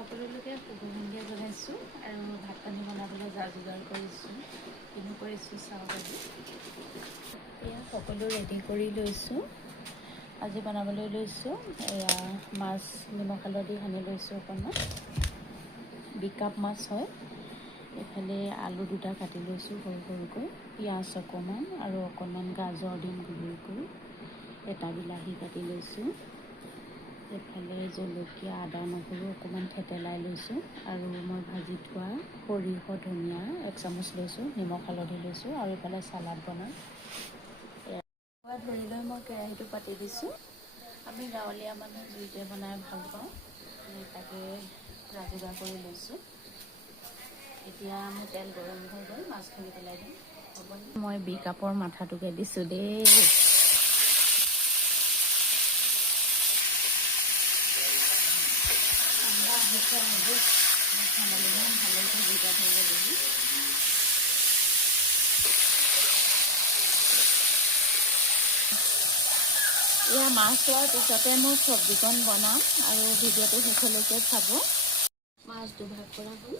সকলোকে শুভ সন্ধিয়া জনাইছোঁ আৰু ভাত পানী বনাবলৈ যা যোগাৰ কৰিছোঁ। কিনো কৰিছোঁ চাওক আজি। এয়া সকলো ৰেডি কৰি লৈছোঁ। আজি বনাবলৈ লৈছোঁ এয়া মাছ নিমখ হালধি সানি লৈছোঁ অকণমান। বিকাপ মাছ হয়। এইফালে আলু দুটা কাটি লৈছোঁ সৰু সৰুকৈ, পিঁয়াজ অকণমান আৰু অকণমান গাজৰ দিম গুৰি কৰি, এটা বিলাহী কাটি লৈছোঁ। এইফালে জলকীয়া আদা নহৰু অকণমান থেতেলাই লৈছোঁ আৰু মই ভাজি থোৱা সৰিয়হ ধনিয়া 1 চামুচ লৈছোঁ, নিমখ হালধি লৈছোঁ আৰু এইফালে চালাড বনাম। ধৰি লৈ মই কেৰাহীটো পাতি দিছোঁ। আমি গাঁৱলীয়া মানুহ জুইতে বনাই ভাল পাওঁ, তাকে যোগাৰ কৰি লৈছোঁ। এতিয়া মোৰ তেল গৰম হৈ গ'ল, মাছখিনি পেলাই দিম। মই বিকাপৰ মাথাটোকে দিছোঁ দেই। এয়া মাছ হোৱাৰ পিছতে মই চব্জিকণ বনাম আৰু ভিডিঅ'টো শেষলৈকে চাব। মাছ দুভাগ কৰা হ'ল,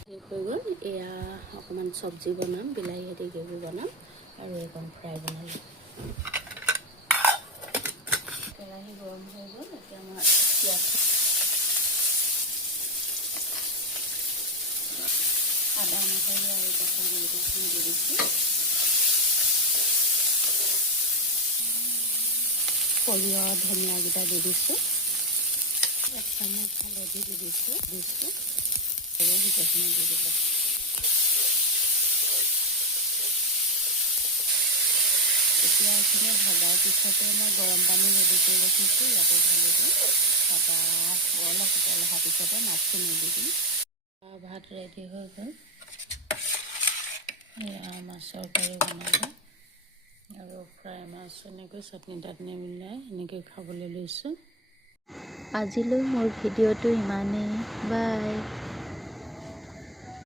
শেষ হৈ গ'ল। এয়া অকণমান চব্জি বনাম, বিলাহী সৈতে গ্ৰেভি বনাম আৰু এইকণ ফ্ৰাই বনালোঁ। কেৰাহী গৰম হৈ গ'ল, এতিয়া মই পিঁয়াজ আদা নহৰু আৰু কেঁচা জলকীয়াখিনি দি দিছোঁ। সৰিয়হ ধনিয়াকেইটা দি দিছোঁ। 1 চামুচ হালধি দি দিছোঁ আৰু গোটেইখিনি দি দিলোঁ। এতিয়া এইখিনি ভজাৰ পিছতে মই গৰম পানী ৰেডি কৰি ৰাখিছোঁ, ইয়াতে ঢালি দিম। তাৰপৰা অলপ উতল অহাৰ পিছতে মাছখিনি দি দিম। ভাত ৰেডি হৈ গ'ল। এয়া মাছৰ কাৰী বনালোঁ আৰু ফ্ৰাই মাছ এনেকৈ চাটনি তাটনি মিলাই এনেকৈ খাবলৈ লৈছোঁ। আজিলৈ মোৰ ভিডিঅ'টো ইমানেই। বাই।